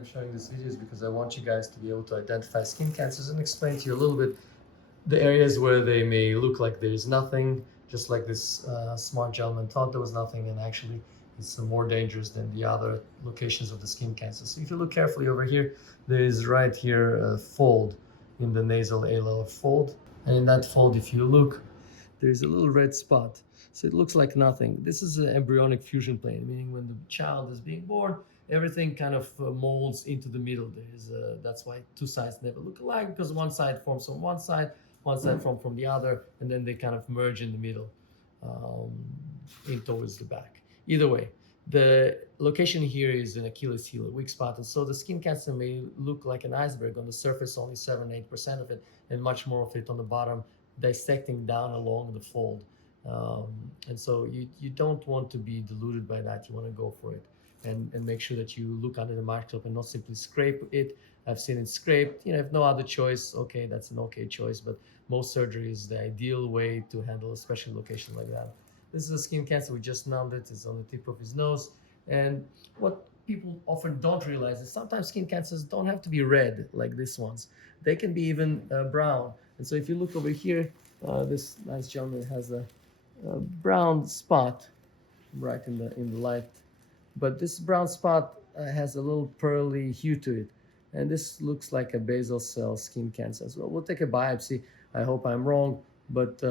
I'm showing this video is because I want you guys to be able to identify skin cancers and explain to you a little bit the areas where they may look like there's nothing, just like this smart gentleman thought there was nothing, and actually it's more dangerous than the other locations of the skin cancer. So if you look carefully over here, there is right here a fold in the nasal alveolar fold, and in that fold, if you look, there's a little red spot. So it looks like nothing. This is an embryonic fusion plane, meaning when the child is being born, everything kind of molds into the middle. That's why two sides never look alike, because one side forms from one side from the other, and then they kind of merge in the middle, um, in towards the back. Either way, the location here is an Achilles heel, a weak spot, and so the skin cancer may look like an iceberg. On the surface, only 7-8% of it, and much more of it on the bottom, dissecting down along the fold. And so you don't want to be deluded by that. You want to go for it, and make sure that you look under the microscope and not simply scrape it. I've seen it scraped. If no other choice, okay, that's an okay choice, but most surgery is the ideal way to handle a special location like that. This is a skin cancer. We just numbed it. It's on the tip of his nose. And what people often don't realize is sometimes skin cancers don't have to be red like this ones. They can be even brown. And so if you look over here, this nice gentleman has a brown spot right in the light, but this brown spot has a little pearly hue to it, and this looks like a basal cell skin cancer as well. We'll take a biopsy. I hope I'm wrong, but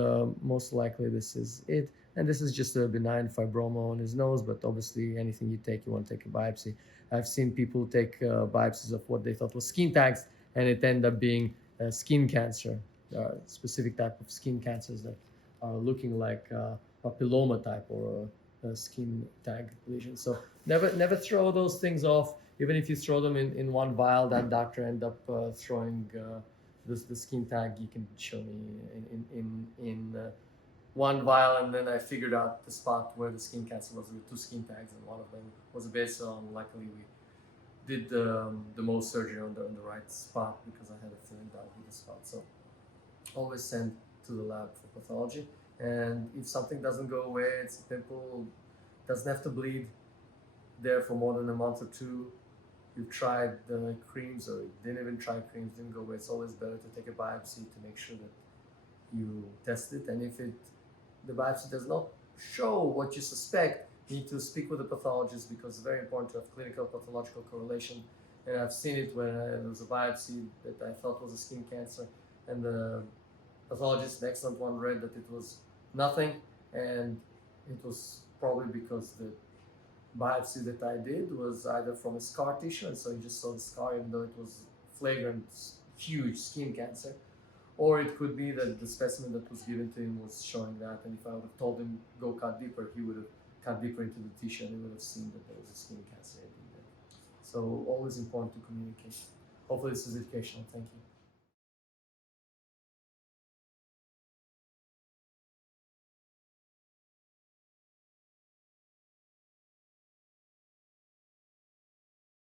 most likely this is it. And this is just a benign fibroma on his nose, but obviously anything you take, you want to take a biopsy. I've seen people take biopsies of what they thought was skin tags, and it ended up being skin cancer, specific type of skin cancers that are looking like papilloma type or a skin tag lesion. So never throw those things off. Even if you throw them in one vial, that doctor end up throwing the skin tag. You can show me in one vial, and then I figured out the spot where the skin cancer was with two skin tags, and one of them was a basal. And luckily, we did the most surgery on the right spot because I had a feeling that would be the spot. So always send to the lab for pathology. And if something doesn't go away, it's a pimple, doesn't have to bleed there for more than a month or two. You've tried the creams, or you didn't even try creams, didn't go away. It's always better to take a biopsy to make sure that you test it. And if the biopsy does not show what you suspect, you need to speak with a pathologist, because it's very important to have clinical pathological correlation. And I've seen it when there was a biopsy that I thought was a skin cancer, and the pathologist, an excellent one, read that it was nothing, and it was probably because the biopsy that I did was either from a scar tissue, and so he just saw the scar even though it was flagrant, huge skin cancer, or it could be that the specimen that was given to him was showing that, and if I would have told him go cut deeper, he would have cut deeper into the tissue and he would have seen that there was a skin cancer in there. So always important to communicate. Hopefully this is educational. Thank you.